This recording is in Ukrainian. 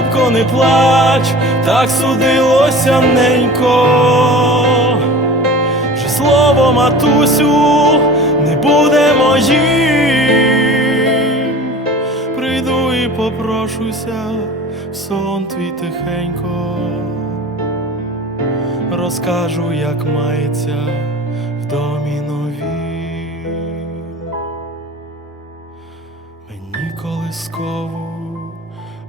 Голубко, не плач, так судилося ненько. Вже слово матусю не буде моїм. Прийду і попрошуся в сон твій тихенько. Розкажу, як мається в домі новім. Мені колискову